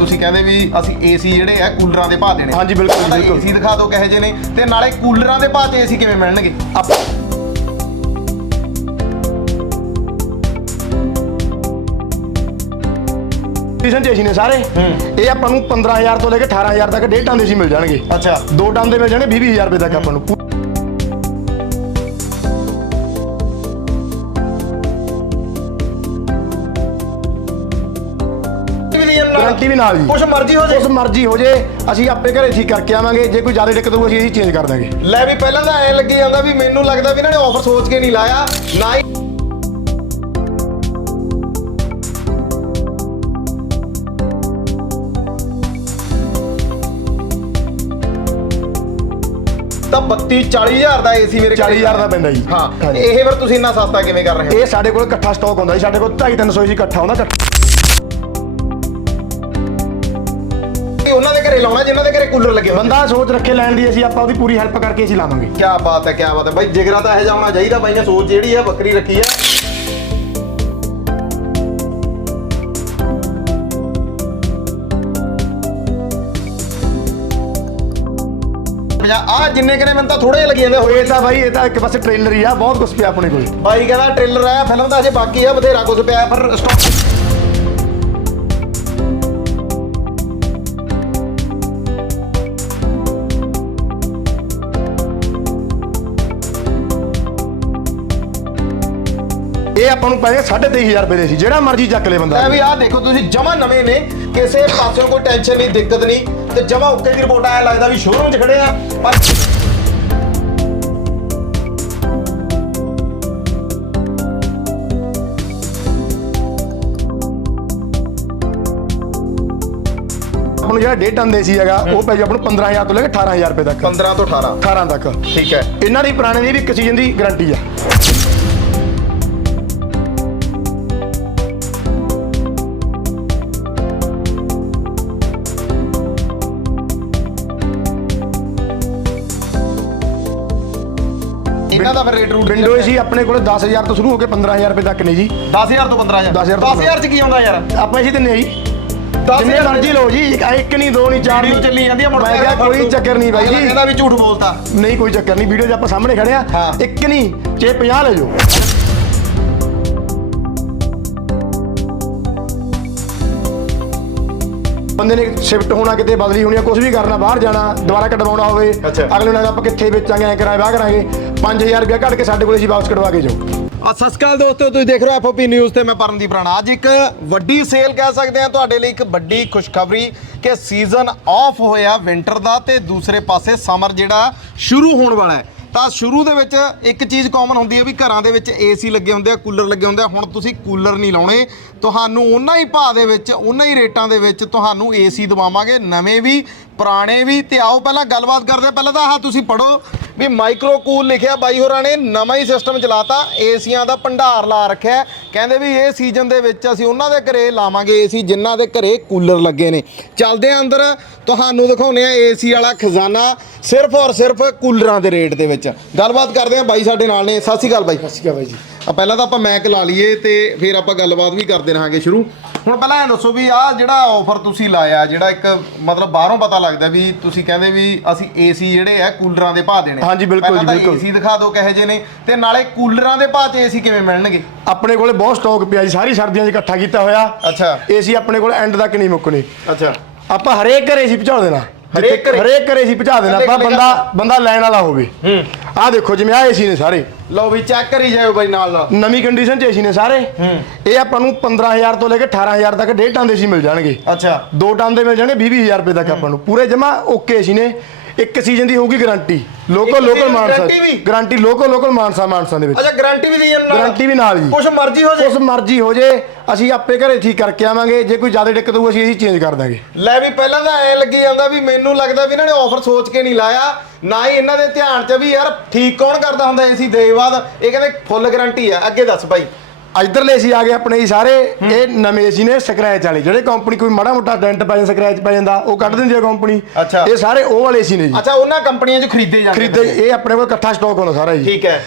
ਤੁਸੀਂ ਕਹਿੰਦੇ ਵੀ ਅਸੀਂ ਏਸੀ ਜਿਹੜੇ ਆ ਕੂਲਰਾਂ ਦੇ ਭਾਅ ਦੇਣੇ। ਹਾਂਜੀ, ਬਿਲਕੁਲ ਜੀ, ਬਿਲਕੁਲ। ਏਸੀ ਦਿਖਾ ਦਿਓ ਕਹੇ ਜੇ ਨੇ ਤੇ ਨਾਲੇ ਕੂਲਰਾਂ ਦੇ ਭਾਅ 'ਚ ਏਸੀ ਕਿਵੇਂ ਮਿਲਣਗੇ? ਆਪਾਂ ਕੰਡੀਸ਼ਨ ਚ ਏਸੀ ਨੇ ਸਾਰੇ। ਇਹ ਆਪਾਂ ਨੂੰ 15000 ਤੋਂ ਲੈ ਕੇ 18000 ਤੱਕ ਡੇਢ ਟਨ ਦੇ ਸੀ ਮਿਲ ਜਾਣਗੇ। ਅੱਛਾ। ਦੋ ਟਨ ਦੇ ਮਿਲ ਜਾਣੇ 20 20000 ਰੁਪਏ ਤੱਕ ਆਪਾਂ ਨੂੰ। ਗਾਰੰਟੀ ਵੀ ਨਾਲ ਜੀ। ਕੁਛ ਮਰਜ਼ੀ ਹੋ ਉਸ ਜੇ ਮਰਜ਼ੀ ਹੋ ਜੇ ਅਸੀਂ ਆਪੇ ਘਰੇ ਠੀਕ ਕਰਕੇ ਆਵਾਂਗੇ। ਜੇ ਕੋਈ ਜ਼ਿਆਦਾ ਦਿੱਕਤ ਹੋਊ ਅਸੀਂ ਇਹ ਚੇਂਜ ਕਰ ਦਾਂਗੇ। ਲੈ ਵੀ ਪਹਿਲਾਂ ਤਾਂ ਐ ਲੱਗੀ ਜਾਂਦਾ ਵੀ ਮੈਨੂੰ ਲੱਗਦਾ ਵੀ ਇਹਨਾਂ ਨੇ ਆਫਰ ਸੋਚ ਕੇ ਨਹੀਂ ਲਾਇਆ। ਨਾ ਹੀ ਤਾਂ 32 40000 ਦਾ ਏਸੀ ਮੇਰੇ ਘਰੇ 40000 ਦਾ ਪੈਂਦਾ ਜੀ। ਹਾਂ। ਹਾਂਜੀ। ਇਹ ਫਿਰ ਤੁਸੀਂ ਇੰਨਾ ਸਸਤਾ ਕਿਵੇਂ ਕਰ ਰਹੇ ਹੋ? ਇਹ ਸਾਡੇ ਕੋਲ ਇਕੱਠਾ ਸਟਾਕ ਹੁੰਦਾ ਜੀ। ਸਾਡੇ ਕੋਲ 2.5 300 ਜੀ ਇਕੱਠਾ ਹੁੰਦਾ। ਇਕੱਠਾ ਲਾਉਣਾ ਜਿਨ੍ਹਾਂ ਦੇ ਘਰੇ ਕੂਲਰ ਲੱਗੇ ਹੋਣ ਬੰਦਾ ਸੋਚ ਰੱਖੇ ਲੈਣ ਦੀ ਅਸੀਂ ਆਪਾਂ ਉਹਦੀ ਪੂਰੀ ਹੈਲਪ ਕਰਕੇ ਅਸੀਂ ਲਾਵਾਂਗੇ। ਕੀ ਬਾਤ ਹੈ ਕੀ ਬਾਤ ਹੈ। ਬਾਈ ਜਿਗਰਾ ਤਾਂ ਇਹ ਜਿਹਾ ਹੋਣਾ ਚਾਹੀਦਾ ਬਾਈ ਨੇ ਸੋਚ ਜਿਹੜੀ ਆ ਬੱਕਰੀ ਰੱਖੀ ਆ ਆ ਜਿੰਨੇ ਕਰੇ ਮੈਨੂੰ ਤਾਂ ਥੋੜੇ ਲੱਗੀ ਜਾਂਦੇ ਹੋਏ। ਇਹ ਤਾਂ ਬਾਈ ਇਹ ਤਾਂ ਇੱਕ ਪਾਸੇ ਟ੍ਰੇਲਰ ਹੀ ਆ ਬਹੁਤ ਕੁਝ ਪਿਆ ਆਪਣੇ ਕੋਲ। ਬਾਈ ਕਹਿੰਦਾ ਟ੍ਰੇਲਰ ਆਇਆ ਫਿਲਮ ਤਾਂ ਅਜੇ ਬਾਕੀ ਆ ਬਥੇਰਾ ਕੁਝ ਪਿਆ ਪਰ ਸਟਾਕ ਇਹ ਆਪਾਂ ਨੂੰ ਪੈ ਗਿਆ 23500 ਰੁਪਏ ਦੇ ਸੀ ਜਿਹੜਾ ਮਰਜ਼ੀ ਚੱਕ ਲੈ ਬੰਦਾ। ਲੈ ਵੀ ਆਹ ਦੇਖੋ ਤੁਸੀਂ ਜਮਾ ਨਵੇਂ ਨੇ ਕਿਸੇ ਪਾਸਿਓਂ ਕੋਈ ਟੈਨਸ਼ਨ ਨਹੀਂ ਦਿੱਕਤ ਨਹੀਂ ਤੇ ਜਮਾ ਉੱਕੇ ਦੀ ਰਿਪੋਰਟ ਆਇਆ ਲੱਗਦਾ ਵੀ ਸ਼ੋਰੂਮ 'ਚ ਖੜੇ ਆ ਪਰ ਆਪਾਂ ਨੂੰ ਜਿਹੜਾ ਡੇਢ ਟਨ ਦੇ ਸੀ ਹੈਗਾ ਉਹ ਪੈ ਜਾ ਆਪਾਂ ਨੂੰ 15000 ਤੋਂ ਲੈ ਕੇ 18000 ਰੁਪਏ ਤੱਕ। 15 ਤੋਂ 18 18 ਤੱਕ। ਠੀਕ ਹੈ। ਇਹਨਾਂ ਦੀ ਪੁਰਾਣੇ ਦੀ ਵੀ ਸੀਜ਼ਨ ਦੀ ਗਾਰੰਟੀ ਆ। ਇਹਨਾਂ ਦਾ ਫਿਰ ਰੇਟ ਰੂਟ ਵਿੰਡੋ ਏਸੀ ਆਪਣੇ ਕੋਲ 10000 ਤੋਂ ਸ਼ੁਰੂ ਹੋ ਕੇ 15000 ਰੁਪਏ ਤੱਕ ਨੇ ਜੀ। 10000 ਤੋਂ 15000 10,000 ਤੋਂ 10000 ਚ ਕੀ ਆਉਂਦਾ ਯਾਰ? ਆਪਾਂ ਅਸੀਂ ਦਿੰਨੇ ਆ ਜੀ। 10,000 ਜਿੰਨੇ ਮਰਜ਼ੀ ਲਓ ਜੀ ਇੱਕ ਨਹੀਂ ਦੋ ਨਹੀਂ ਚਾਰ ਨਹੀਂ। ਚੱਲੀ ਜਾਂਦੀ ਆ ਮੁੜ ਮੈਂ ਕੇ ਕੋਈ ਚੱਕਰ ਨਹੀਂ ਬਾਈ ਜੀ। ਕਹਿੰਦਾ ਵੀ ਝੂਠ ਬੋਲਤਾ। ਨਹੀਂ ਕੋਈ ਚੱਕਰ ਨਹੀਂ। ਵੀਡੀਓ 'ਚ ਆਪਾਂ ਸਾਹਮਣੇ ਖੜੇ ਆ। ਇੱਕ ਨਹੀਂ ਚੇ 50 ਲੈ ਜਾਓ। ਬੰਦੇ ਨੇ ਸ਼ਿਫਟ ਹੋਣਾ ਕਿਤੇ ਬਦਲੀ ਹੋਣੀ ਆ ਕੁਝ ਵੀ ਕਰਨਾ ਬਾਹਰ ਜਾਣਾ ਦੁਬਾਰਾ ਕਢਵਾਉਣਾ ਹੋਵੇ। ਅਗਲੇ ਨਾਲ ਆਪਾਂ ਕਿੱਥੇ ਵੇਚਾਂਗੇ ਐ ਕਰਾਂਗੇ ਬਾਹ ਕਰਾਂਗੇ। 5000 ਰੁਪਏ ਕੱਢ ਕੇ ਸਾਡੇ ਕੋਲੇ ਜੀ ਵਾਪਸ ਕਢਵਾ ਕੇ ਜਾਓ। ਆ, ਸਤਿ ਸ਼੍ਰੀ ਅਕਾਲ ਦੋਸਤੋ, ਤੁਸੀਂ ਦੇਖ ਰਹੇ ਹੋ ਐਫਓਪੀ ਨਿਊਜ਼ ਤੇ ਮੈਂ ਪਰਮਦੀਪ ਰਾਣਾ। ਅੱਜ ਇੱਕ ਵੱਡੀ ਸੇਲ ਕਹਿ ਸਕਦੇ ਆ ਤੁਹਾਡੇ ਲਈ, ਇੱਕ ਵੱਡੀ ਖੁਸ਼ਖਬਰੀ ਕਿ ਸੀਜ਼ਨ ਆਫ ਹੋਇਆ ਵਿੰਟਰ ਦਾ ਤੇ ਦੂਸਰੇ ਪਾਸੇ ਸਮਰ ਜਿਹੜਾ ਸ਼ੁਰੂ ਹੋਣ ਵਾਲਾ ਹੈ। ਤਾਂ ਸ਼ੁਰੂ ਦੇ ਵਿੱਚ ਇੱਕ ਚੀਜ਼ ਕਾਮਨ ਹੁੰਦੀ ਹੈ ਵੀ ਘਰਾਂ ਦੇ ਵਿੱਚ ਏਸੀ ਲੱਗੇ ਹੁੰਦੇ ਆ ਕੂਲਰ ਲੱਗੇ ਹੁੰਦੇ ਆ। ਹੁਣ ਤੁਸੀਂ ਕੂਲਰ ਨਹੀਂ ਲਾਉਣੇ। ਤੁਹਾਨੂੰ ਉਹਨਾਂ ਹੀ ਭਾਅ ਦੇ ਵਿੱਚ ਉਹਨਾਂ ਹੀ ਰੇਟਾਂ ਦੇ ਵਿੱਚ ਤੁਹਾਨੂੰ ਏਸੀ ਦਵਾਵਾਂਗੇ। ਨਵੇਂ ਵੀ ਪੁਰਾਣੇ ਵੀ ਤੇ ਆਓ ਪਹਿਲਾਂ ਗੱਲਬਾਤ ਕਰਦੇ। ਪਹਿਲਾਂ ਤਾਂ ਆਹ ਤੁਸੀਂ ਪੜੋ ਵੀ ਮਾਈਕਰੋ ਕੂਲ ਲਿਖਿਆ ਬਾਈ ਹੋਰਾਂ ਨੇ ਨਵਾਂ ਹੀ ਸਿਸਟਮ ਚਲਾਤਾ ਏਸੀਆਂ ਦਾ ਭੰਡਾਰ ਲਾ ਰੱਖਿਆ। ਕਹਿੰਦੇ ਵੀ ਇਹ ਸੀਜ਼ਨ ਦੇ ਵਿੱਚ ਅਸੀਂ ਉਹਨਾਂ ਦੇ ਘਰੇ ਲਾਵਾਂਗੇ ਏਸੀ ਜਿਨ੍ਹਾਂ ਦੇ ਘਰੇ ਕੂਲਰ ਲੱਗੇ ਨੇ। ਚੱਲਦੇ ਆ ਅੰਦਰ ਤੁਹਾਨੂੰ ਦਿਖਾਉਨੇ ਆ ਏਸੀ ਵਾਲਾ ਖਜ਼ਾਨਾ ਸਿਰਫ ਔਰ ਸਿਰਫ ਕੂਲਰਾਂ ਦੇ ਰੇਟ ਦੇ ਵਿੱਚ। ਗੱਲਬਾਤ ਕਰਦੇ ਆ ਬਾਈ ਸਾਡੇ ਨਾਲ ਨੇ ਸਤਿ ਸ਼੍ਰੀ ਅਕਾਲ ਬਾਈ। ਠੀਕ ਹੈ ਬਾਈ ਜੀ। ਆ ਪਹਿਲਾਂ ਤਾਂ ਆਪਾਂ ਮੈਕ ਲਾ ਲਈਏ ਤੇ ਫਿਰ ਆਪਾਂ ਗੱਲਬਾਤ ਵੀ ਕਰਦੇ ਰਹਾਂਗੇ ਸ਼ੁਰੂ। ਹੁਣ ਪਹਿਲਾਂ ਇਹ ਦੱਸੋ ਵੀ ਆਹ ਜਿਹੜਾ ਆਫਰ ਤੁਸੀਂ ਲਾਇਆ ਜਿਹੜਾ ਇੱਕ ਮਤਲਬ ਬਾਹਰੋਂ ਪਤਾ ਲੱਗਦਾ ਵੀ ਤੁਸੀਂ ਕਹਿੰਦੇ ਵੀ ਅਸੀਂ ਏਸੀ ਜਿਹੜੇ ਆ ਕੂਲਰਾਂ ਦੇ ਭਾਅ ਦੇਣੇ। ਹਾਂਜੀ, ਬਿਲਕੁਲ ਜੀ, ਬਿਲਕੁਲ। ਏਸੀ ਦਿਖਾ ਦਿਓ ਕਹੇ ਜੇ ਨੇ ਤੇ ਨਾਲੇ ਕੂਲਰਾਂ ਦੇ ਭਾਅ 'ਚ ਏਸੀ ਕਿਵੇਂ ਮਿਲਣਗੇ? ਆਪਣੇ ਕੋਲੇ ਬਹੁਤ ਸਟਾਕ ਪਿਆ ਜੀ ਸਾਰੀ ਸਰਦੀਆਂ 'ਚ ਇਕੱਠਾ ਕੀਤਾ ਹੋਇਆ। ਅੱਛਾ। ਏਸੀ ਆਪਣੇ ਕੋਲ ਐਂਡ ਤੱਕ ਨਹੀਂ ਮੁੱਕਣੀ। ਅੱਛਾ। ਆਪਾਂ ਹਰੇਕ ਘਰੇ ਸੀ ਪਹੁੰਚਾ ਦੇਣਾ। ਹਰੇਕ ਘਰੇ? ਹਰੇਕ ਘਰੇ ਸੀ ਪਹੁੰਚਾ ਦੇਣਾ ਆਪਾਂ ਕੱਲੇ-ਕੱਲੇ ਬੰਦਾ ਬੰਦਾ ਲੈਣ ਵਾਲਾ ਹੋਵੇ। ਹੂੰ। ਆਹ ਦੇਖੋ ਜਿਵੇਂ ਆਹ ਏਸੀ ਨੇ ਸਾਰੇ। ਲਓ ਵੀ ਚੈੱਕ ਕਰੀ ਜਾਓ ਬਾਈ ਨਾਲ ਨਾਲ ਨਵੀਂ ਕੰਡੀਸ਼ਨ 'ਚ ਏਸੀ ਨੇ ਸਾਰੇ। ਇਹ ਆਪਾਂ ਨੂੰ 15000 ਤੋਂ ਲੈ ਕੇ 18000 ਤੱਕ ਡੇਢ ਟਨ ਦੇ ਏਸੀ ਮਿਲ ਜਾਣਗੇ। ਅੱਛਾ। ਦੋ ਟਨ ਦੇ ਮਿਲ ਜਾਣਗੇ 20000 ਰੁਪਏ ਤੱਕ ਆਪਾਂ ਨੂੰ। ਪੂਰੇ ਜਮਾ ਓਕੇ ਏਸੀ ਨੇ। ਇੱਕ ਸੀਜ਼ਨ ਦੀ ਹੋਊਗੀ guarantee local local season Mansa guarantee ਵੀ? Guarantee local local Mansa Mansa ਦੇ ਵਿੱਚ। ਅੱਛਾ ਗਾਰੰਟੀ ਵੀ ਲਈ ਜਾਂਦਾ ਗਾਰੰਟੀ ਵੀ ਨਾਲ ਜੀ। ਕੁਛ ਮਰਜ਼ੀ ਹੋ ਜੇ। ਉਸ ਮਰਜ਼ੀ ਹੋ ਜੇ ਅਸੀਂ ਆਪੇ ਘਰੇ ਠੀਕ ਕਰਕੇ ਆਵਾਂਗੇ। ਜੇ ਕੋਈ ਜ਼ਿਆਦਾ ਦਿੱਕਤ ਹੋਊ ਅਸੀਂ ਇਹੀ ਚੇਂਜ ਕਰ ਦਾਂਗੇ। ਲੈ ਵੀ ਪਹਿਲਾਂ ਤਾਂ ਐ ਲੱਗੀ ਜਾਂਦਾ ਵੀ ਮੈਨੂੰ ਲੱਗਦਾ ਵੀ ਇਹਨਾਂ ਨੇ ਆਫਰ ਸੋਚ ਕੇ ਨਹੀਂ ਲਾਇਆ। ਨਾ ਹੀ ਇਹਨਾਂ ਦੇ ਧਿਆਨ 'ਚ ਵੀ ਯਾਰ ਠੀਕ ਕੌਣ ਕਰਦਾ ਹੁੰਦਾ ਏਸੀ ਦੇ ਬਾਅਦ। ਇਹ ਕਹਿੰਦੇ ਫੁੱਲ ਗਾਰੰਟੀ ਆ। ਅੱਗੇ ਦੱਸ ਬਾਈ। ਇਧਰਲੇ ਏਸੀ ਆ ਗਏ ਆਪਣੇ ਜੀ ਸਾਰੇ ਇਹ ਨਵੇਂ ਏਸੀ ਨੇ ਸਕ੍ਰੈਚ ਵਾਲੇ ਜਿਹੜੇ ਕੰਪਨੀ ਕੋਈ ਮਾੜਾ ਮੋਟਾ ਡੈਂਟ ਪੈ ਜਾਂਦਾ ਸਕ੍ਰੈਚ ਪੈ ਜਾਂਦਾ ਉਹ ਕੱਢ ਦਿੰਦੀ ਹੈ ਕੰਪਨੀ ਅੱਛਾ। ਇਹ ਸਾਰੇ ਉਹ ਵਾਲੇ ਏਸੀ ਨੇ ਜੀ। ਅੱਛਾ ਉਹਨਾਂ ਕੰਪਨੀਆਂ 'ਚ ਖਰੀਦੇ ਜਾਂਦੇ ਖਰੀਦੇ ਇਹ ਆਪਣੇ ਕੋਲ ਇਕੱਠਾ ਸਟਾਕ ਹੁੰਦਾ ਸਾਰਾ ਜੀ। ਠੀਕ ਹੈ।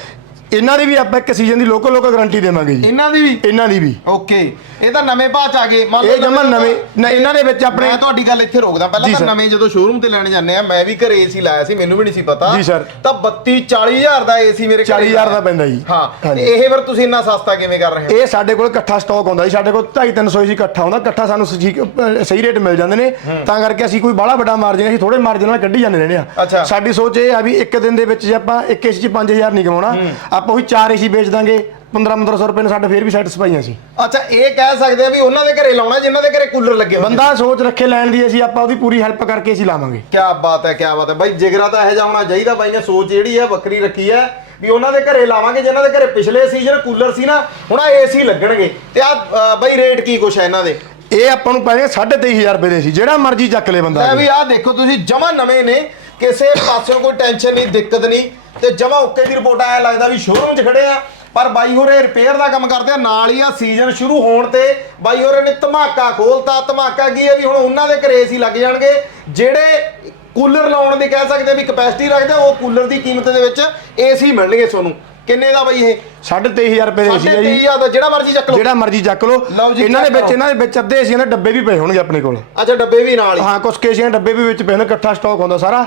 ਇਹਨਾਂ ਦੀ ਵੀ ਆਪਾਂ ਇੱਕ ਸੀਜ਼ਨ ਦੀ ਲੋਕਲ ਲੋਕਲ ਗਾਰੰਟੀ ਦੇਵਾਂਗੇ ਜੀ। ਇਹਨਾਂ ਦੀ ਵੀ? ਇਹਨਾਂ ਦੀ ਵੀ। ਓਕੇ ਇਹ ਤਾਂ ਨਵੇਂ ਭਾਅ ਚ ਆ ਗਏ। ਮੰਨ ਇਹ ਜਮਾਂ ਨਵੇਂ ਨਾ ਇਹਨਾਂ ਦੇ ਵਿੱਚ ਆਪਣੇ ਮੈਂ ਤੁਹਾਡੀ ਗੱਲ ਇੱਥੇ ਰੋਕਦਾ। ਪਹਿਲਾਂ ਜੀ ਤਾਂ। ਨਵੇਂ ਜਦੋਂ ਸ਼ੋਰੂਮ ਤੇ ਲੈਣ ਜਾਂਦੇ ਆ ਮੈਂ ਵੀ ਘਰੇ ਏਸੀ ਲਾਇਆ ਸੀ ਮੈਨੂੰ ਵੀ ਨਹੀਂ ਸੀ ਪਤਾ। ਜੀ ਸਰ। ਤਾਂ 32 40000 ਦਾ ਏਸੀ ਮੇਰੇ ਘਰੇ 40000 ਦਾ ਪੈਂਦਾ ਜੀ। ਹਾਂ। ਇਹ ਫਿਰ ਤੁਸੀਂ ਇੰਨਾ ਸਸਤਾ ਕਿਵੇਂ ਕਰ ਰਹੇ ਹੋ? ਇਹ ਸਾਡੇ ਕੋਲ ਇਕੱਠਾ ਸਟਾਕ ਆਉਂਦਾ ਜੀ। ਸਾਡੇ ਕੋਲ 2.5 300 ਸੀ ਇਕੱਠਾ ਆਉਂਦਾ। ਇਕੱਠਾ ਸਾਨੂੰ ਸਹੀ ਰੇਟ ਮਿਲ ਜਾਂਦੇ ਨੇ। ਤਾਂ ਕਰਕੇ ਅਸੀਂ ਕੋਈ ਬਾਹਲਾ ਵੱਡਾ ਮਾਰਜਨ ਅਸੀਂ ਥੋੜੇ ਮਾਰਜਨ ਨਾਲ ਕੱਢੀ ਜਾਂਦੇ ਰਹਿੰਦੇ। ਆ ਸਾਡੀ ਸੋਚ ਇਹ ਆ ਵੀ ਇੱਕ ਦਿਨ ਦੇ ਵਿੱਚ ਜੇ ਆਪਾਂ ਇੱਕ ਏਸੀ 'ਚ 5000 ਨਹੀਂ ਕਮਾਉਣਾ ਆਪਾਂ ਉਹੀ ਚਾਰ ਏਸੀ ਵੇਚ ਦਾਂਗੇ 15 1500 ਰੁਪਏ ਨੂੰ ਸਾਡੇ ਫੇਰ ਵੀ ਸੈਟੀਸਫਾਈ ਅਸੀਂ ਅੱਛਾ ਇਹ ਕਹਿ ਸਕਦੇ ਆ ਵੀ ਉਹਨਾਂ ਦੇ ਘਰੇ ਲਾਉਣਾ ਜਿਨ੍ਹਾਂ ਦੇ ਘਰੇ ਕੂਲਰ ਲੱਗੇ ਹੋਏ ਬੰਦਾ ਸੋਚ ਰੱਖੇ ਲੈਣ ਦੀ ਅਸੀਂ ਆਪਾਂ ਉਹਦੀ ਪੂਰੀ ਹੈਲਪ ਕਰਕੇ ਅਸੀਂ ਲਾਵਾਂਗੇ। ਕੀ ਬਾਤ ਹੈ ਕੀ ਬਾਤ ਹੈ। ਬਾਈ ਜਿਗਰਾ ਤਾਂ ਇਹੋ ਹੋਣਾ ਚਾਹੀਦਾ ਬਾਈ ਨੇ ਸੋਚ ਜਿਹੜੀ ਹੈ ਵੱਖਰੀ ਰੱਖੀ ਹੈ ਵੀ ਉਹਨਾਂ ਦੇ ਘਰੇ ਲਾਵਾਂਗੇ ਜਿਨ੍ਹਾਂ ਦੇ ਘਰੇ ਪਿਛਲੇ ਸੀਜ਼ਨ ਕੂਲਰ ਸੀ ਨਾ ਹੁਣ ਆ ਏਸੀ ਲੱਗਣਗੇ। ਤੇ ਆ ਬਾਈ ਰੇਟ ਕੀ ਕੁਛ ਹੈ ਇਹਨਾਂ ਦੇ? ਇਹ ਆਪਾਂ ਨੂੰ ਪੈਣਗੇ 23500 ਰੁਪਏ ਦੇ ਸੀ ਜਿਹੜਾ ਮਰਜ਼ੀ ਚੱਕ ਲੈ ਬੰਦਾ ਲੈ ਵੀ ਆਹ ਦੇਖੋ ਤੁਸੀਂ ਜਮਾ ਨਵੇਂ ਨੇ ਕਿਸੇ ਪਾਸਿਓਂ ਕੋਈ ਟੈਨਸ਼ਨ ਨਹੀਂ ਦਿੱਕਤ ਨਹੀਂ। ਤੇ ਜਮਾ ਓਕੇ ਦੀ ਰਿਪੋਰਟ ਆਇਆ ਲੱਗਦਾ ਵੀ ਸ਼ੋਰੂਮ 'ਚ ਖੜੇ ਆ, ਪਰ ਬਾਈ ਹੋਰੇ ਰਿਪੇਅਰ ਦਾ ਕੰਮ ਕਰਦੇ ਆ, ਨਾਲ ਹੀ ਆ ਸੀਜ਼ਨ ਸ਼ੁਰੂ ਹੋਣ ਤੇ ਬਾਈ ਹੋਰੇ ਨੇ ਧਮਾਕਾ ਖੋਲਤਾ, ਧਮਾਕਾ ਕੀ ਹੈ ਵੀ ਹੁਣ ਉਹਨਾਂ ਦੇ ਘਰੇ ਸੀ ਲੱਗ ਜਾਣਗੇ, ਜਿਹੜੇ ਕੂਲਰ ਲਾਉਣ ਦੀ ਕਹਿ ਸਕਦੇ ਵੀ ਕਪੈਸਿਟੀ ਰੱਖਦੇ ਉਹ ਕੂਲਰ ਦੀ ਕੀਮਤ ਦੇ ਵਿੱਚ ਏਸੀ ਮਿਲਣਗੇ ਤੁਹਾਨੂੰ। ਕਿੰਨੇ ਦਾ ਬਾਈ ਇਹ? 23500 ਰੁਪਏ ਦੇ ਸੀ ਜੀ। ਹਜ਼ਾਰ ਦਾ ਜਿਹੜਾ ਮਰਜ਼ੀ ਚੱਕ ਲਓ। ਜਿਹੜਾ ਮਰਜ਼ੀ ਚੱਕ ਲਓ। ਇਹਨਾਂ ਦੇ ਵਿੱਚ। ਇਹਨਾਂ ਦੇ ਵਿੱਚ ਅੱਧੇ ਏਸੀਆਂ ਦੇ ਡੱਬੇ ਵੀ ਪਏ ਹੋਣਗੇ ਆਪਣੇ ਕੋਲ। ਅੱਛਾ ਡੱਬੇ ਵੀ ਨਾਲ ਹੀ। ਹਾਂ ਕੁਝ ਕੇਸੀਆਂ ਡੱਬੇ ਵੀ ਵਿੱਚ ਪਏ ਨੇ ਇਕੱਠਾ ਸਟਾਕ ਹੁੰਦਾ ਸਾਰਾ।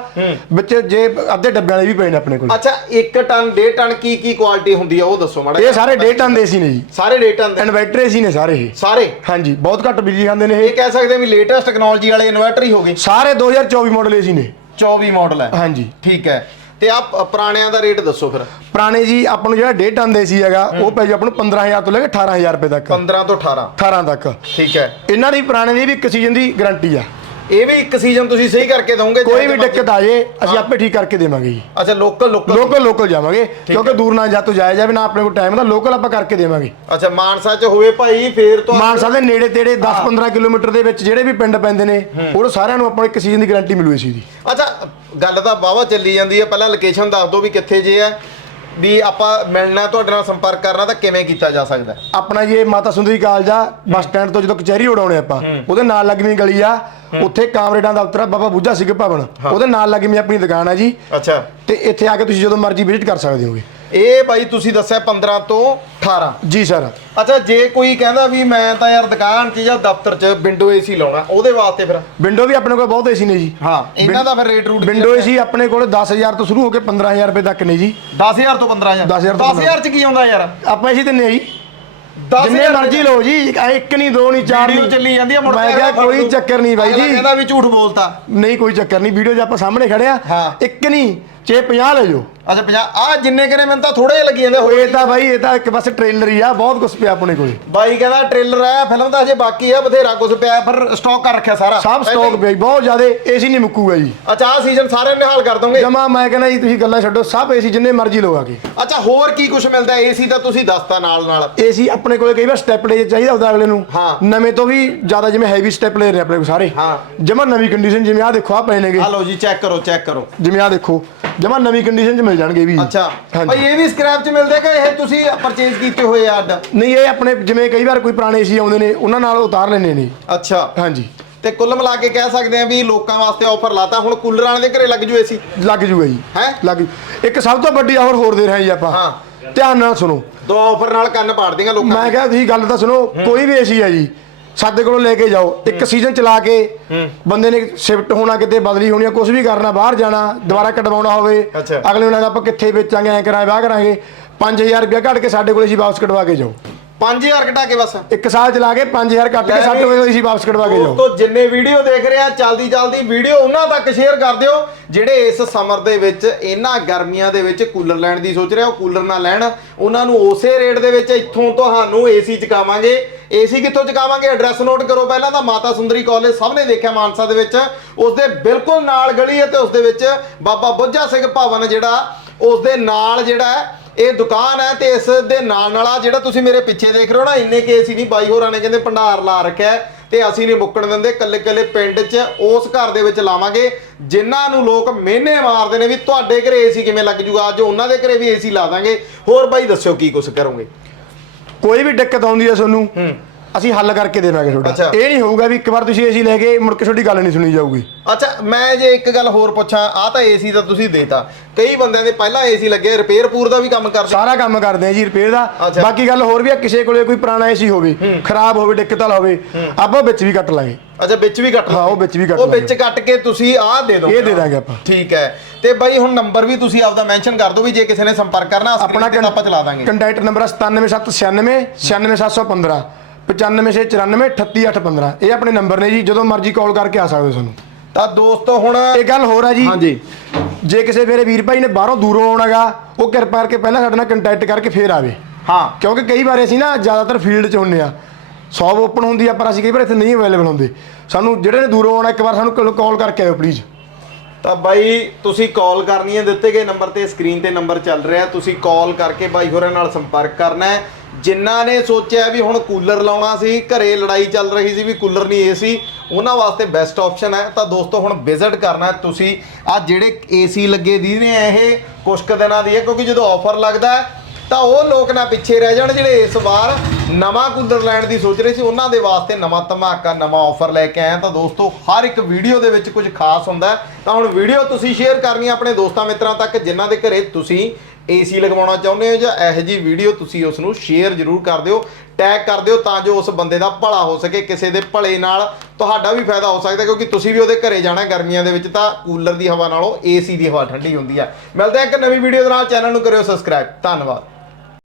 ਵਿੱਚ ਜੇ ਅੱਧੇ ਡੱਬਿਆਂ ਵਾਲੇ ਵੀ ਪਏ ਨੇ ਆਪਣੇ ਕੋਲ। ਅੱਛਾ 1 ਟਨ 1.5 ਟਨ ਕੀ ਕੀ ਕੁਆਲਿਟੀ ਹੁੰਦੀ ਆ? ਉਹ ਦੱਸੋ ਮਾੜਾ ਇਹ। ਸਾਰੇ ਡੇ ਟਨ ਦੇ ਏਸੀ ਨੇ ਜੀ। ਸਾਰੇ 1.5 ਟਨ ਦੇ। ਇਨਵਰਟਰ ਏਸੀ ਨੇ ਸਾਰੇ ਇਹ। ਸਾਰੇ? ਹਾਂਜੀ ਬਹੁਤ ਘੱਟ ਬਿਜਲੀ ਖਾਂਦੇ ਨੇ ਇਹ। ਇਹ ਕਹਿ ਸਕਦੇ ਵੀ ਲੇਟੈਸਟ ਟੈਕਨੋਲੋਜੀ ਵਾਲੇ ਇਨਵਰਟਰ ਹੀ ਹੋਗੇ ਸਾਰੇ 2024 ਮਾਡਲ ਏਸੀ ਨੇ। 24 ਮਾਡਲ ਹੈ। ਹਾਂਜੀ। ਠੀਕ ਹੈ। ਤੇ ਆ ਪੁਰਾਣਿਆਂ ਦਾ ਰੇਟ ਦੱਸੋ ਫਿਰ। ਪੁਰਾਣੇ ਜੀ ਆਪਾਂ ਨੂੰ ਜਿਹੜਾ ਡੇ ਟਨ ਦੇ ਏਸੀ ਹੈਗਾ ਉਹ ਪੈ ਜੀ ਆਪਾਂ ਨੂੰ 15000 ਤੋਂ ਲੈ ਕੇ 18000 ਰੁਪਏ ਤੱਕ। 15 ਤੋਂ 18 18 ਤੱਕ। ਠੀਕ ਹੈ। ਇਹਨਾਂ ਦੀ ਪੁਰਾਣੇ ਦੀ ਵੀ ਇੱਕ ਸੀਜ਼ਨ ਦੀ ਗਾਰੰਟੀ ਆ। ਇਹ ਵੀ ਇੱਕ ਸੀਜ਼ਨ ਤੁਸੀਂ ਸਹੀ ਕਰਕੇ ਦੋਗੇ ਕੋਈ ਵੀ ਦਿੱਕਤ ਆ ਜੇ ਅਸੀਂ ਆਪੇ ਠੀਕ ਕਰਕੇ ਦੇਵਾਂਗੇ ਜੀ। ਅੱਛਾ ਲੋਕਲ ਲੋਕਲ ਲੋਕਲ ਲੋਕਲ ਜਾਵਾਂਗੇ ਕਿਉਂਕਿ ਦੂਰ ਨਾ ਜਾ ਤੋਂ ਜਾਇਆ ਜਾਵੇ ਨਾ ਆਪਣੇ ਕੋਲ ਟਾਈਮ ਦਾ ਲੋਕਲ ਆਪਾਂ ਕਰਕੇ ਦੇਵਾਂਗੇ। ਅੱਛਾ ਮਾਨਸਾ ਚ ਹੋਵੇ ਭਾਈ ਫੇਰ ਤੋਂ ਮਾਨਸਾ ਦੇ ਨੇੜੇ ਤੇੜੇ 10-15 ਕਿਲੋਮੀਟਰ ਦੇ ਵਿੱਚ ਜਿਹੜੇ ਵੀ ਪਿੰਡ ਪੈਂਦੇ ਨੇ ਉਹ ਸਾਰਿਆਂ ਨੂੰ ਆਪਾਂ ਇੱਕ ਸੀਜ਼ਨ ਦੀ ਗਾਰੰਟੀ ਮਿਲੂ ਏਸੀ ਦੀ। ਅੱਛਾ ਗੱਲ ਤਾਂ ਵਾਵਾ ਚੱਲੀ ਜਾਂਦੀ ਹੈ। ਪਹਿਲਾਂ ਲੋਕੇਸ਼ਨ ਦੱਸ ਦਿਓ ਵੀ ਕਿੱਥੇ ਜੇ ਹੈ। ਵੀ ਆਪਾਂ ਮਿਲਣਾ ਤੁਹਾਡੇ ਨਾਲ ਸੰਪਰਕ ਕਰਨਾ ਤਾਂ ਕਿਵੇਂ ਕੀਤਾ ਜਾ ਸਕਦਾ ਹੈ? ਆਪਣਾ ਜੀ ਇਹ ਮਾਤਾ ਸੁੰਦਰੀ ਕਾਲਜ ਆ ਬੱਸ ਸਟੈਂਡ ਤੋਂ ਜਦੋਂ ਕਚਹਿਰੀ ਉਡਾਉਣੇ ਆਪਾਂ ਉਹਦੇ ਨਾਲ ਲੱਗਵੀਂ ਗਲੀ ਆ। ਉੱਥੇ ਕਾਮਰੇਡਾਂ ਦਾ ਦਫ਼ਤਰ ਆ ਬਾਬਾ ਬੁੱਝਾ ਸਿੰਘ ਭਵਨ। ਉਹਦੇ ਨਾਲ ਲੱਗਵੀਂ ਆਪਣੀ ਦੁਕਾਨ ਆ ਜੀ। ਅੱਛਾ। ਤੇ ਇੱਥੇ ਆ ਕੇ ਤੁਸੀਂ ਜਦੋਂ ਮਰਜ਼ੀ ਵਿਜ਼ਿਟ ਕਰ ਸਕਦੇ ਹੋਗੇ। ਇਹ ਬਾਈ ਤੁਸੀਂ ਦੱਸਿਆ 15 ਤੋਂ 18 ਜੀ ਸਰ। ਅੱਛਾ ਜੇ ਕੋਈ ਕਹਿੰਦਾ ਵੀ ਮੈਂ ਤਾਂ ਯਾਰ ਦੁਕਾਨ 'ਚ ਜਾਂ ਦਫ਼ਤਰ 'ਚ ਵਿੰਡੋ ਏਸੀ ਲਾਉਣਾ ਉਹਦੇ ਵਾਸਤੇ ਫਿਰ? ਵਿੰਡੋ ਵੀ ਆਪਣੇ ਕੋਲ ਬਹੁਤ ਏਸੀ ਨੇ ਜੀ। ਹਾਂ ਇਹਨਾਂ ਦਾ ਫਿਰ ਰੇਟ ਰੂਟ ਵਿੰਡੋ ਏਸੀ ਆਪਣੇ ਕੋਲ 10000 ਤੋਂ ਸ਼ੁਰੂ ਹੋ ਕੇ 15000 ਰੁਪਏ ਤੱਕ ਨੇ ਜੀ। 10000 ਤੋਂ 15000 10,000 ਤੋਂ 10000 'ਚ ਕੀ ਆਉਂਦਾ ਯਾਰ? ਆਪਾਂ ਏਸੀ ਦਿੰਨੇ ਆ ਜੀ। 10,000 ਜਿੰਨੇ ਮਰਜ਼ੀ ਲਓ ਜੀ ਇੱਕ ਨਹੀਂ ਦੋ ਨਹੀਂ ਚਾਰ ਨਹੀਂ। ਚੱਲੀ ਜਾਂਦੀ ਆ ਮੁੜ ਮੈਂ ਕੇ ਕਿਹਾ ਅਗਲਾ ਕੋਈ। ਚੱਕਰ ਨਹੀਂ ਬਾਈ ਜੀ। ਕਹਿੰਦਾ ਵੀ ਝੂਠ ਬੋਲਤਾ। ਨਹੀਂ ਕੋਈ ਚੱਕਰ ਨਹੀਂ ਵੀਡੀਓ 'ਚ ਆਪਾਂ ਸਾਹਮਣੇ ਖੜੇ ਆ। ਹਾਂ। ਇੱਕ ਨਹੀਂ ਚੇ 50 ਲੈ ਜਾਓ। ਅੱਛਾ 50 ਆ ਜਿੰਨੇ ਕਰੇ ਮੈਨੂੰ ਤਾਂ ਥੋੜੇ ਜਿਹੇ ਲੱਗੀ ਜਾਂਦੇ ਹੋਏ ਇਹ ਤਾਂ ਬਾਈ ਇਹ ਤਾਂ ਇੱਕ ਬਸ ਟ੍ਰੇਲਰ ਹੀ ਆ ਬਹੁਤ ਕੁਝ ਪਿਆ ਆਪਣੇ ਕੋਲੇ। ਬਾਈ ਕਹਿੰਦਾ ਟ੍ਰੇਲਰ ਆ ਫਿਲਮ ਤਾਂ ਅਜੇ ਬਾਕੀ ਆ ਬਥੇਰਾ ਕੁਝ ਪਿਆ ਪਰ ਸਟਾਕ ਕਰ ਰੱਖਿਆ ਸਾਰਾ। ਸਭ ਸਟਾਕ ਪਿਆ ਜੀ, ਬਹੁਤ ਜ਼ਿਆਦਾ ਏਸੀ ਨਹੀਂ ਮੁੱਕੂਗਾ ਜੀ। ਅੱਛਾ ਆ ਸੀਜ਼ਨ ਸਾਰੇ ਨਿਹਾਲ ਕਰ ਦੋਗੇ? ਜਮਾ ਮੈਂ ਕਹਿੰਦਾ ਜੀ ਤੁਸੀਂ ਗੱਲਾਂ ਛੱਡੋ ਸਭ ਏਸੀ ਜਿੰਨੇ ਮਰਜ਼ੀ ਆ ਕੇ। ਅੱਛਾ ਹੋਰ ਕੀ ਕੁਝ ਮਿਲਦਾ? ਏਸੀ ਤਾਂ ਤੁਸੀਂ ਦੱਸਤਾ ਨਾਲ ਨਾਲ। ਏਸੀ ਆਪਣੇ ਕੋਲੇ ਕਈ ਵਾਰ ਸਟੈਪ ਲੈ ਚਾਹੀਦਾ ਹੁੰਦਾ ਅਗਲੇ ਨੂੰ। ਹਾਂ। ਨਵੇਂ ਤੋਂ ਵੀ ਜ਼ਿਆਦਾ ਜਿਵੇਂ ਹੈਵੀ ਸਟੈਪ ਲੈ ਰਹੇ ਆਪਣੇ ਕੋਲ ਸਾਰੇ। ਹਾਂ। ਜਮਾ ਨਵੀਂ ਕੰਡੀਸ਼ਨ ਜਿਵੇਂ ਆ ਦੇਖੋ ਆ ਪਏ ਨੇਗੇ। ਆ ਲਓ ਜੀ ਚੈੱਕ ਕਰੋ ਚੈੱਕ ਕਰੋ। ਜਿਵੇਂ ਆ ਦੇਖੋ ਜਮਾ ਨਵੀਂ ਕੰਡੀਸ਼ਨ 'ਚ ਮਿਲ ਜਾਣਗੇ ਵੀ। ਅੱਛਾ। ਭਾਈ ਇਹ ਵੀ ਸਕ੍ਰੈਪ 'ਚ ਮਿਲਦੇ ਕਿ ਇਹ ਤੁਸੀਂ ਪਰਚੇਜ਼ ਕੀਤੇ ਹੋਏ ਆ ਅੱਡ? ਨਹੀਂ ਇਹ ਆਪਣੇ ਜਿਵੇਂ ਕਈ ਵਾਰ ਕੋਈ ਪੁਰਾਣੇ ਏਸੀ ਆਉਂਦੇ ਨੇ ਉਹਨਾਂ ਨਾਲ ਉਤਾਰ ਲੈਣੇ ਨੇ। ਅੱਛਾ। ਹਾਂਜੀ। ਤੇ ਕੁੱਲ ਮਿਲਾ ਕੇ ਕਹਿ ਸਕਦੇ ਆ ਵੀ ਲੋਕਾਂ ਵਾਸਤੇ ਆਫਰ ਲਾਤਾ ਹੁਣ ਕੂਲਰਾਂ ਦੇ ਘਰੇ ਲੱਗ ਜੂ ਏਸੀ ਲੱਗ ਜੂਗਾ ਜੀ ਹੈਂ? ਲੱਗ। ਇੱਕ ਸਭ ਤੋਂ ਵੱਡੀ ਆਫਰ ਹੋਰ ਦੇ ਰਹੇ ਜੀ ਆਪਾਂ। ਹਾਂ। ਧਿਆਨ ਨਾਲ ਸੁਣੋ। ਦੋ ਆਫਰ ਨਾਲ ਕੰਨ ਪਾੜ ਦੇਗਾ ਲੋਕਾਂ ਮੈਂ। ਕਿਹਾ ਤੁਸੀਂ ਗੱਲ ਤਾਂ ਸੁਣੋ ਕੋਈ ਵੀ ਏਸੀ ਹੈ ਜੀ। ਸਾਡੇ ਕੋਲੋਂ ਲੈ ਕੇ ਜਾਓ। ਇੱਕ ਸੀਜ਼ਨ ਚਲਾ ਕੇ ਬੰਦੇ ਨੇ ਸ਼ਿਫਟ ਹੋਣਾ ਕਿਤੇ ਬਦਲੀ ਹੋਣੀ ਕੁਝ ਵੀ ਕਰਨਾ ਬਾਹਰ ਜਾਣਾ ਦੁਬਾਰਾ ਕਟਵਾਉਣਾ ਹੋਵੇ। ਅਗਲੇ ਨੂੰ ਲੱਗਦਾ ਆਪਾਂ ਕਿੱਥੇ ਵੇਚਾਂਗੇ ਐ ਕਰਾਂਗੇ ਵਾਹ ਕਰਾਂਗੇ 5000 ਰੁਪਏ ਘੱਟ ਕੇ ਸਾਡੇ ਕੋਲੇ ਸੀ ਵਾਪਸ ਕਢਵਾ ਕੇ ਜਾਓ। 5000 ਘਟਾ ਕੇ ਬਸ। ਇੱਕ ਸਾਲ ਚਲਾ ਕੇ 5000 ਕੱਟ ਕੇ ਸਾਡੇ ਕੋਲੇ ਸੀ ਵਾਪਸ ਕਢਵਾ ਕੇ ਜਾਓ। ਦੋਸਤੋ ਜਿੰਨੇ ਵੀਡੀਓ ਦੇਖ ਰਹੇ ਆ ਜਲਦੀ ਜਲਦੀ ਵੀਡੀਓ ਉਹਨਾਂ ਤੱਕ ਸ਼ੇਅਰ ਕਰ ਦਿਓ ਜਿਹੜੇ ਇਸ ਸਮਰ ਦੇ ਵਿੱਚ ਇਹਨਾਂ ਗਰਮੀਆਂ ਦੇ ਵਿੱਚ ਕੂਲਰ ਲੈਣ ਦੀ ਸੋਚ ਰਹੇ ਆ ਉਹ ਕੂਲਰ ਨਾ ਲੈਣ। ਉਹਨਾਂ ਨੂੰ ਉਸੇ ਰੇਟ ਦੇ ਵਿੱਚ ਇੱਥੋਂ ਤੁਹਾਨੂੰ ਏਸੀ ਚਕਾਵਾਂਗੇ ਏਸੀ ਕਿੱਥੋਂ ਚਕਾਵਾਂਗੇ? ਐਡਰੈਸ ਨੋਟ ਕਰੋ ਪਹਿਲਾਂ ਤਾਂ ਮਾਤਾ ਸੁੰਦਰੀ ਕਾਲਜ ਸਭ ਨੇ ਦੇਖਿਆ ਮਾਨਸਾ ਦੇ ਵਿੱਚ। ਉਸ ਦੇ ਬਿਲਕੁਲ ਨਾਲ ਗਲੀ ਹੈ ਤੇ ਉਸ ਦੇ ਵਿੱਚ ਬਾਬਾ ਬੁੱਝਾ ਸਿੰਘ ਭਵਨ ਜਿਹੜਾ ਉਸ ਦੇ ਨਾਲ ਜਿਹੜਾ ਇਹ ਦੁਕਾਨ ਹੈ ਤੇ ਇਸ ਦੇ ਨਾਲ ਨਾਲ ਆ ਜਿਹੜਾ ਤੁਸੀਂ ਮੇਰੇ ਪਿੱਛੇ ਦੇਖ ਰਹੇ ਹੋ ਨਾ, ਇੰਨੇ ਕੇਸ ਹੀ ਨਹੀਂ, ਬਾਈ ਹੋਰਾਂ ਨੇ ਕਹਿੰਦੇ ਭੰਡਾਰ ਲਾ ਰੱਖਿਆ ਹੈ ਤੇ ਅਸੀਂ ਨਹੀਂ ਮੁੱਕਣ ਦਿੰਦੇ ਕੱਲੇ ਕੱਲੇ ਪਿੰਡ 'ਚ ਉਸ ਘਰ ਦੇ ਵਿੱਚ ਲਾਵਾਂਗੇ। ਜਿਨ੍ਹਾਂ ਨੂੰ ਲੋਕ ਮਿਹਨੇ ਮਾਰਦੇ ਨੇ ਵੀ ਤੁਹਾਡੇ ਘਰੇ ਏਸੀ ਕਿਵੇਂ ਲੱਗ ਜੂਗਾ, ਅੱਜ ਉਹਨਾਂ ਦੇ ਘਰੇ ਵੀ ਏਸੀ ਲਾ ਦਾਂਗੇ। ਹੋਰ ਬਾਈ ਦੱਸਿਓ ਕੀ ਕੁਛ ਕਰੋਗੇ। ਕੋਈ ਵੀ ਦਿੱਕਤ ਆਉਂਦੀ ਹੈ ਤੁਹਾਨੂੰ ਅਸੀਂ ਹੱਲ ਕਰਕੇ ਦੇਵਾਂਗੇ ਅੱਛਾ। ਤੁਹਾਡਾ ਇਹ ਨਹੀਂ ਹੋਊਗਾ ਵੀ ਇੱਕ ਵਾਰ ਤੁਸੀਂ ਏਸੀ ਲੈ ਕੇ ਮੁੜ ਕੇ ਤੁਹਾਡੀ ਗੱਲ ਨਹੀਂ ਸੁਣੀ ਜਾਊਗੀ। ਅੱਛਾ ਮੈਂ ਜੇ ਇੱਕ ਗੱਲ ਹੋਰ ਪੁੱਛਾਂ ਆ ਤਾਂ ਏਸੀ ਦਾ ਤੁਸੀਂ ਦੇਤਾ। ਕਈ ਬੰਦਿਆਂ ਦੇ ਪਹਿਲਾਂ ਏਸੀ ਲੱਗੇ ਰਿਪੇਅਰ ਪੂਰ ਦਾ ਵੀ ਕੰਮ ਕਰਦੇ। ਸਾਰਾ ਕੰਮ ਕਰਦੇ ਆ ਜੀ ਰਿਪੇਅਰ ਦਾ। ਅੱਛਾ। ਬਾਕੀ ਗੱਲ ਹੋਰ ਵੀ ਆ ਕਿਸੇ ਕੋਲੇ ਕੋਈ ਪੁਰਾਣਾ ਏਸੀ ਹੋਵੇ ਖਰਾਬ ਹੋਵੇ ਦਿੱਕਤ ਵਾਲਾ ਹੋਵੇ ਆਪਾਂ ਵਿੱਚ ਵੀ ਕੱਟ ਲਾਂਗੇ। ਅੱਛਾ ਵਿੱਚ ਵੀ ਕੱਟ ਹਾਂ, ਉਹ ਵਿੱਚ ਵੀ ਕੱਟ ਉਹ ਵਿੱਚ ਲਾਂਗੇ। ਕੱਟ ਕੇ ਤੁਸੀਂ ਆਹ ਦੇ ਦਿਓ। ਇਹ ਦੇ ਦਾਂਗੇ ਆਪਾਂ। ਠੀਕ ਹੈ। ਤੇ ਬਾਈ ਹੁਣ ਨੰਬਰ ਵੀ ਤੁਸੀਂ ਆਪਦਾ ਮੈਂਸ਼ਨ ਕਰ ਦਿਓ ਵੀ ਜੇ ਕਿਸੇ ਨੇ ਸੰਪਰਕ ਕਰਨਾ ਆਪਣਾ ਆਪਣਾ ਆਪਾਂ ਚਲਾ ਦਾਂਗੇ। ਕੰਟੈਕਟ ਨੰਬਰ ਆ 97796 96715 9594 38815 ਇਹ ਆਪਣੇ ਨੰਬਰ ਨੇ ਜੀ ਜਦੋਂ ਮਰਜ਼ੀ ਕਾਲ ਕਰਕੇ ਆ ਸਕਦੇ ਹੋ ਸਾਨੂੰ। ਤਾਂ ਦੋਸਤੋ ਹੁਣ ਇਹ ਗੱਲ ਹੋਰ ਆ ਜੀ। ਹਾਂਜੀ। ਜੇ ਕਿਸੇ ਮੇਰੇ ਵੀਰ ਭਾਈ ਨੇ ਬਾਹਰੋਂ ਦੂਰੋਂ ਆਉਣਾਗਾ ਉਹ ਕਿਰਪਾ ਕਰਕੇ ਪਹਿਲਾਂ ਸਾਡੇ ਨਾਲ ਕੰਟੈਕਟ ਕਰਕੇ ਫੇਰ ਆਵੇ। ਹਾਂ। ਕਿਉਂਕਿ ਕਈ ਵਾਰ ਅਸੀਂ ਨਾ ਜ਼ਿਆਦਾਤਰ ਫੀਲਡ 'ਚ ਹੁੰਨੇ ਆ। ਸੌਬ ਓਪਨ ਹੁੰਦੀ ਆ ਪਰ ਅਸੀਂ ਕਈ ਵਾਰ ਇੱਥੇ ਨਹੀਂ ਅਵੇਲੇਬਲ ਹੁੰਦੇ। ਸਾਨੂੰ ਜਿਹੜੇ ਨੇ ਦੂਰੋਂ ਆਉਣਾ ਇੱਕ ਵਾਰ ਸਾਨੂੰ ਕਾਲ ਕਰਕੇ ਆਇਓ ਪਲੀਜ਼ ਤਾਂ ਬਾਈ ਤੁਸੀਂ ਕਾਲ ਕਰਨੀ ਹੈ ਦਿੱਤੇ ਗਏ ਨੰਬਰ ਤੇ ਸਕਰੀਨ ਤੇ ਨੰਬਰ ਚੱਲ ਰਿਹਾ। ਤੁਸੀਂ ਕਾਲ ਕਰਕੇ ਬਾਈ ਹੋਰਾਂ ਨਾਲ ਸੰਪਰਕ ਕਰਨਾ ਹੈ। ਜਿਨ੍ਹਾਂ ਨੇ ਸੋਚਿਆ ਵੀ ਹੁਣ ਕੂਲਰ ਲਾਉਣਾ ਸੀ, ਘਰੇ ਲੜਾਈ ਚੱਲ ਰਹੀ ਸੀ ਵੀ ਕੂਲਰ ਨਹੀਂ ਏਸੀ ਉਹਨਾਂ ਵਾਸਤੇ ਬੈਸਟ ਆਪਸ਼ਨ ਹੈ। ਤਾਂ ਦੋਸਤੋ, ਹੁਣ ਵਿਜ਼ਿਟ ਕਰਨਾ ਤੁਸੀਂ। ਆ ਜਿਹੜੇ ਏਸੀ ਲੱਗੇ ਦੀ ਨੇ ਇਹ ਕੁਛ ਕੁ ਦਿਨਾਂ ਦੀ ਹੈ, ਕਿਉਂਕਿ ਜਦੋਂ ਆਫਰ ਲੱਗਦਾ ਤਾਂ ਉਹ ਲੋਕ ਨਾ ਪਿੱਛੇ ਰਹਿ ਜਾਣ। ਜਿਹੜੇ ਇਸ ਵਾਰ ਨਵਾਂ ਕੂਲਰ ਲੈਣ ਦੀ ਸੋਚ ਰਹੇ ਸੀ, ਉਹਨਾਂ ਦੇ ਵਾਸਤੇ ਨਵਾਂ ਧਮਾਕਾ, ਨਵਾਂ ਆਫਰ ਲੈ ਕੇ ਆਇਆ ਤਾਂ ਦੋਸਤੋ, ਹਰ ਇੱਕ ਵੀਡੀਓ ਦੇ ਵਿੱਚ ਕੁਝ ਖਾਸ ਹੁੰਦਾ ਤਾਂ ਹੁਣ ਵੀਡੀਓ ਤੁਸੀਂ ਸ਼ੇਅਰ ਕਰਨੀ ਆਪਣੇ ਦੋਸਤਾਂ ਮਿੱਤਰਾਂ ਤੱਕ, ਜਿਨ੍ਹਾਂ ਦੇ ਘਰੇ ਤੁਸੀਂ ਏਸੀ ਲਗਵਾਉਣਾ ਚਾਹੁੰਦੇ ਹੋ ਜਾਂ ਇਹੋ ਜੀ ਵੀਡੀਓ ਤੁਸੀਂ ਉਸ ਨੂੰ ਸ਼ੇਅਰ ਜ਼ਰੂਰ ਕਰ ਦਿਓ ਟੈਗ ਕਰ ਦਿਓ ਤਾਂ ਜੋ ਉਸ ਬੰਦੇ ਦਾ ਭਲਾ ਹੋ ਸਕੇ, ਕਿਸੇ ਦੇ ਭਲੇ ਨਾਲ ਤੁਹਾਡਾ ਵੀ ਫਾਇਦਾ ਹੋ ਸਕਦਾ ਕਿਉਂਕਿ ਤੁਸੀਂ ਵੀ ਉਹਦੇ ਘਰੇ ਜਾਣਾ ਗਰਮੀਆਂ ਦੇ ਵਿੱਚ ਤਾਂ ਕੂਲਰ ਦੀ ਹਵਾ ਨਾਲੋਂ ਏਸੀ ਦੀ ਹਵਾ ਠੰਡੀ ਹੁੰਦੀ ਆ। ਮਿਲਦੇ ਆ ਇੱਕ ਨਵੀਂ ਵੀਡੀਓ ਦੇ ਨਾਲ ਚੈਨਲ ਨੂੰ ਕਰਿਓ ਸਬਸਕ੍ਰਾਈਬ ਧੰਨਵਾਦ।